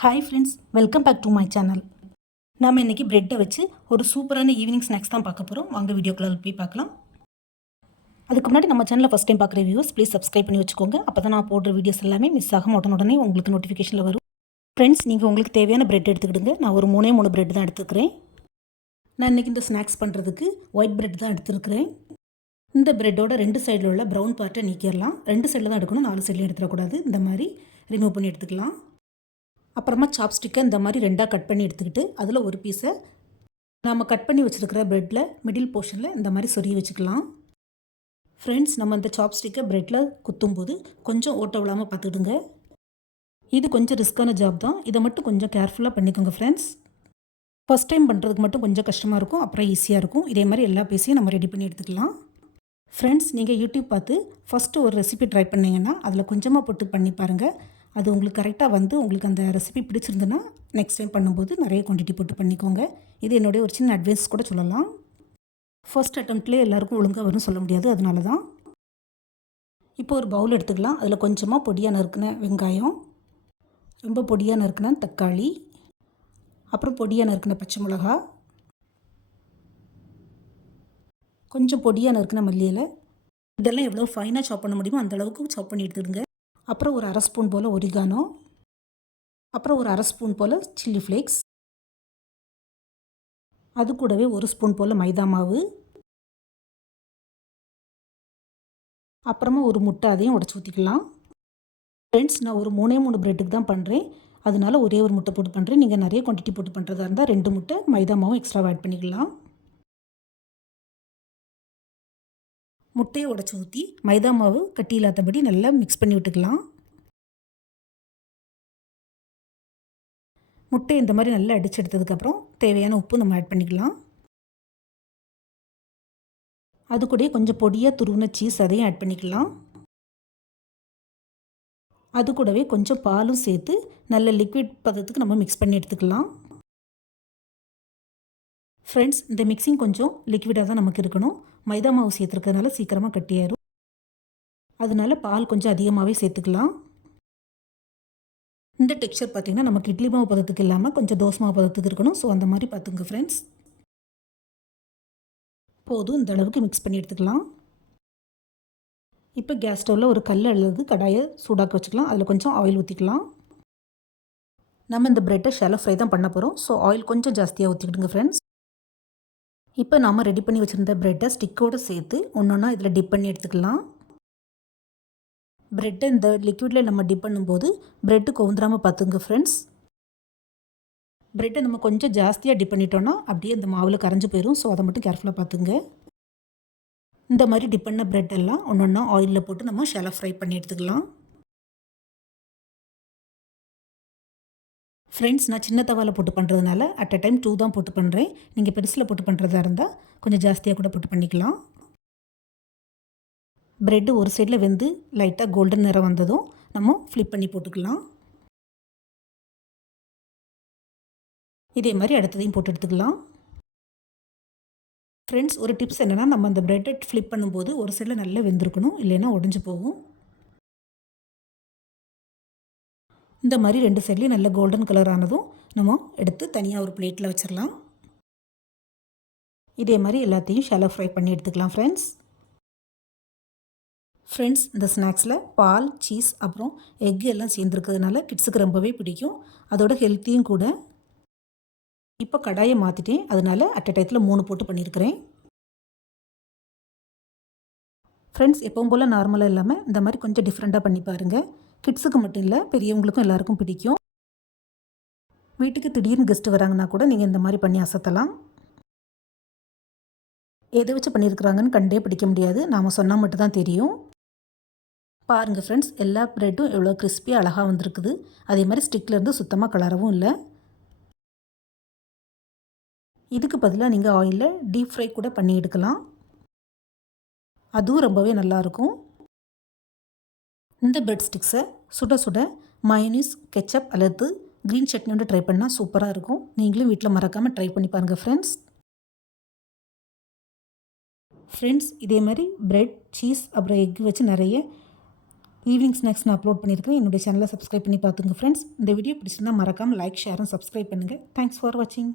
Hi friends welcome back to my channel நம்ம இன்றைக்கி ப்ரெட்டை வச்சு ஒரு சூப்பரான ஈவினிங் ஸ்நாக்ஸ் தான் பார்க்க போகிறோம் வாங்க வீடியோக்குள்ள போய் பார்க்கலாம். அதுக்கு முன்னாடி நம்ம சேனலில் ஃபஸ்ட் டைம் பார்க்குற வியூஸ் ப்ளீஸ் சப்ஸ்கிரைப் பண்ணி வச்சுக்கோங்க. அப்போ தான் நான் போடுற வீடியோஸ் எல்லாமே மிஸ் ஆகும் உடனே உங்களுக்கு நோட்டிஃபிகேஷனில் வரும். ஃப்ரெண்ட்ஸ் நீங்கள் உங்களுக்கு தேவையான ப்ரெட் எடுத்துக்கிடுங்க. நான் ஒரு மூணே மூணு ப்ரெட் தான் எடுத்துக்கிறேன் நான் இன்றைக்கி இந்த ஸ்நாக்ஸ் பண்ணுறதுக்கு ஒயிட் ப்ரெட் தான் எடுத்துருக்கிறேன். இந்த ப்ரெட்டோட ரெண்டு சைடில் உள்ள ப்ரௌன் பார்ட்டை நீக்கிடலாம். ரெண்டு சைடில் தான் எடுக்கணும். நாலு சைடில் எடுத்துடக்கூடாது. இந்த மாதிரி ரிமூவ் பண்ணி எடுத்துக்கலாம். அப்புறமா சாப்ஸ்டிக்கை இந்த மாதிரி ரெண்டாக கட் பண்ணி எடுத்துக்கிட்டு அதில் ஒரு பீஸை நாம் கட் பண்ணி வச்சுருக்கிற ப்ரெட்டில் மிடில் போர்ஷனில் இந்த மாதிரி சொருகி வச்சுக்கலாம். ஃப்ரெண்ட்ஸ் நம்ம இந்த சாப்ஸ்டிக்கை ப்ரெட்டில் குத்தும்போது கொஞ்சம் ஓட்ட விடாமல் பார்த்துக்கிடுங்க. இது கொஞ்சம் ரிஸ்க்கான ஜாப் தான். இதை மட்டும் கொஞ்சம் கேர்ஃபுல்லாக பண்ணிக்கோங்க ஃப்ரெண்ட்ஸ் ஃபஸ்ட் டைம் பண்ணுறதுக்கு மட்டும் கொஞ்சம் கஷ்டமாக இருக்கும் அப்புறம் ஈஸியாக இருக்கும். இதே மாதிரி எல்லா பீஸையும் நம்ம ரெடி பண்ணி எடுத்துக்கலாம். ஃப்ரெண்ட்ஸ் நீங்கள் யூடியூப் பார்த்து ஃபஸ்ட்டு ஒரு ரெசிபி ட்ரை பண்ணிங்கன்னா அதில் கொஞ்சமாக போட்டு பண்ணி பாருங்கள் அது உங்களுக்கு கரெக்டாக வந்து உங்களுக்கு அந்த ரெசிபி பிடிச்சிருந்துன்னா நெக்ஸ்ட் டைம் பண்ணும்போது நிறைய குவான்டிட்டி போட்டு பண்ணிக்கோங்க. இது என்னுடைய ஒரு சின்ன அட்வைஸ் கூட சொல்லலாம். ஃபர்ஸ்ட் அட்டம்ப்ட்லேயே எல்லாருக்கும் ஒழுங்காக வரும்னு சொல்ல முடியாது அதனால தான். இப்போ ஒரு பவுல் எடுத்துக்கலாம். அதில் கொஞ்சமாக பொடியாக நறுக்கின வெங்காயம் ரொம்ப பொடியாக நறுக்கின தக்காளி அப்புறம் பொடியாக நறுக்கின பச்சை மிளகா கொஞ்சம் பொடியாக நறுக்கின மல்லி இலை இதெல்லாம் எவ்வளோ ஃபைனாக சாப் பண்ண முடியுமோ அந்த அளவுக்கு சாப் பண்ணி எடுத்துடுங்க. அப்புறம் ஒரு அரை ஸ்பூன் போல் ஒரிகானோ அப்புறம் ஒரு அரை ஸ்பூன் போல் சில்லி ஃப்ளேக்ஸ் அது கூடவே ஒரு ஸ்பூன் போல் மைதா மாவு. அப்புறமா ஒரு முட்டை அதையும் உடச்சி ஊற்றிக்கலாம் ஃப்ரெண்ட்ஸ் நான் ஒரு மூணே மூணு ப்ரெட்டுக்கு தான் பண்ணுறேன் அதனால ஒரே ஒரு முட்டை போட்டு பண்ணுறேன் நீங்கள் நிறைய குவான்டிட்டி போட்டு பண்ணுறதா இருந்தால் ரெண்டு முட்டை மைதா மாவும் எக்ஸ்ட்ரா ஆட் பண்ணிக்கலாம். முட்டையை உடச்சி ஊற்றி மைதா மாவு கட்டி இல்லாதபடி நல்லா மிக்ஸ் பண்ணி விட்டுக்கலாம். முட்டை இந்த மாதிரி நல்லா அடித்து எடுத்ததுக்கப்புறம் தேவையான உப்பு நம்ம ஆட் பண்ணிக்கலாம். அது கூட கொஞ்சம் பொடியாக துருவின சீஸ் அதையும் ஆட் பண்ணிக்கலாம். அது கூடவே கொஞ்சம் பாலும் சேர்த்து நல்ல லிக்விட் பதத்துக்கு நம்ம மிக்ஸ் பண்ணி எடுத்துக்கலாம். ஃப்ரெண்ட்ஸ் இந்த மிக்சிங் கொஞ்சம் லிக்விடாக தான் நமக்கு இருக்கணும். மைதா மாவு சேர்த்துருக்கிறதுனால சீக்கிரமாக கட்டியாயிரும். அதனால பால் கொஞ்சம் அதிகமாகவே சேர்த்துக்கலாம். இந்த டெக்ஸ்சர் பார்த்திங்கன்னா நமக்கு இட்லி மாவு பதத்துக்கு இல்லாமல் கொஞ்சம் தோசை மாவு பதத்துக்கு இருக்கணும். ஸோ அந்த மாதிரி பார்த்துங்க ஃப்ரெண்ட்ஸ் போதும் இந்த அளவுக்கு மிக்ஸ் பண்ணி எடுத்துக்கலாம். இப்போ கேஸ் ஸ்டவ்வில் ஒரு கல் அல்லது கடாயை சூடாக்க வச்சுக்கலாம். அதில் கொஞ்சம் ஆயில் ஊற்றிக்கலாம் நம்ம இந்த ப்ரெட்டை ஷெலோ ஃப்ரை தான் பண்ண போகிறோம் ஸோ ஆயில் கொஞ்சம் ஜாஸ்தியாக ஊற்றிக்கிட்டுங்க ஃப்ரெண்ட்ஸ் இப்போ நாம் ரெடி பண்ணி வச்சுருந்த ப்ரெட்டை ஸ்டிக்கோடு சேர்த்து ஒன்று ஒன்றா இதில் டிப் பண்ணி எடுத்துக்கலாம். ப்ரெட்டை இந்த லிக்விடில் நம்ம டிப் பண்ணும்போது ப்ரெட்டு கவுந்துராமல் பார்த்துங்க ஃப்ரெண்ட்ஸ் ப்ரெட்டை நம்ம கொஞ்சம் ஜாஸ்தியாக டிப் பண்ணிட்டோன்னா அப்படியே இந்த மாவில் கரைஞ்சி போயிடும் ஸோ அதை மட்டும் கேர்ஃபுல்லாக பார்த்துங்க. இந்த மாதிரி டிப் பண்ண ப்ரெட் எல்லாம் ஒன்று ஒன்றா ஆயிலில் போட்டு நம்ம ஷெலை ஃப்ரை பண்ணி எடுத்துக்கலாம். ஃப்ரெண்ட்ஸ் நான் சின்ன தவாவில் போட்டு பண்ணுறதுனால அட் அ டைம் டூ தான் போட்டு பண்ணுறேன் நீங்கள் பெருசில் போட்டு பண்ணுறதா இருந்தால் கொஞ்சம் ஜாஸ்தியாக கூட போட்டு பண்ணிக்கலாம். ப்ரெட்டு ஒரு சைடில் வெந்து லைட்டாக கோல்டன் நிறம் வந்ததும் நம்ம ஃப்ளிப் பண்ணி போட்டுக்கலாம். இதே மாதிரி அடுத்ததையும் போட்டு எடுத்துக்கலாம். ஃப்ரெண்ட்ஸ் ஒரு டிப்ஸ் என்னென்னா நம்ம அந்த ப்ரெட்டை ஃப்ளிப் பண்ணும்போது ஒரு சைடில் நல்லா வெந்திருக்கணும் இல்லைன்னா உடஞ்சி போகும். இந்த மாதிரி ரெண்டு சைட்லேயும் நல்ல கோல்டன் கலர் ஆனதும் நம்ம எடுத்து தனியாக ஒரு பிளேட்டில் வச்சிடலாம் இதே மாதிரி எல்லாத்தையும் ஷாலோ ஃப்ரை பண்ணி எடுத்துக்கலாம் ஃப்ரெண்ட்ஸ் ஃப்ரெண்ட்ஸ் இந்த ஸ்நாக்ஸில் பால் சீஸ் அப்புறம் எக் எல்லாம் சேர்ந்துருக்கிறதுனால கிட்ஸுக்கு ரொம்பவே பிடிக்கும். அதோட ஹெல்த்தியும் கூட. இப்போ கடாயை மாற்றிட்டேன் அதனால் அட் அ டயத்தில் மூணு போட்டு பண்ணியிருக்கிறேன் ஃப்ரெண்ட்ஸ் எப்பவும் போல் நார்மலாக இல்லாமல் இந்த மாதிரி கொஞ்சம் டிஃப்ரெண்ட்டாக பண்ணி பாருங்கள் கிட்ஸுக்கு மட்டும் இல்லை பெரியவங்களுக்கும் எல்லாருக்கும் பிடிக்கும். வீட்டுக்கு திடீர்னு கெஸ்ட்டு வராங்கன்னா கூட நீங்கள் இந்த மாதிரி பண்ணி அசத்தலாம். எதை வச்சு பண்ணியிருக்கிறாங்கன்னு கண்டே பிடிக்க முடியாது. நாம் சொன்னால் மட்டும்தான் தெரியும். பாருங்கள் ஃப்ரெண்ட்ஸ் எல்லா ப்ரெட்டும் எவ்வளோ கிறிஸ்பியாக அழகாக வந்திருக்குது. அதே மாதிரி ஸ்டிக்லேருந்து சுத்தமாக கலரவும் இல்லை. இதுக்கு பதிலாக நீங்கள் ஆயிலில் டீப் ஃப்ரை கூட பண்ணி எடுக்கலாம். அதுவும் ரொம்பவே நல்லாயிருக்கும் இந்த பிரெட் ஸ்டிக்ஸை சுட சுட மயனீஸ் கெச்சப் அல்லது க்ரீன் சட்னியோட ட்ரை பண்ணால் சூப்பராக இருக்கும். நீங்களும் வீட்டில் மறக்காமல் ட்ரை பண்ணி பாருங்கள் ஃப்ரெண்ட்ஸ் ஃப்ரெண்ட்ஸ் இதே மாதிரி ப்ரெட் சீஸ் அப்புறம் எக் வச்சு நிறைய ஈவினிங் ஸ்நாக்ஸ் நான் அப்லோட் பண்ணியிருக்கேன் என்னுடைய சேனலை சப்ஸ்கிரைப் பண்ணி பார்த்துங்க ஃப்ரெண்ட்ஸ் இந்த வீடியோ பிடிச்சிருந்தா மறக்காமல் லைக் ஷேரும் சப்ஸ்கிரைப் பண்ணுங்கள் தேங்க்ஸ் ஃபார் வாட்சிங்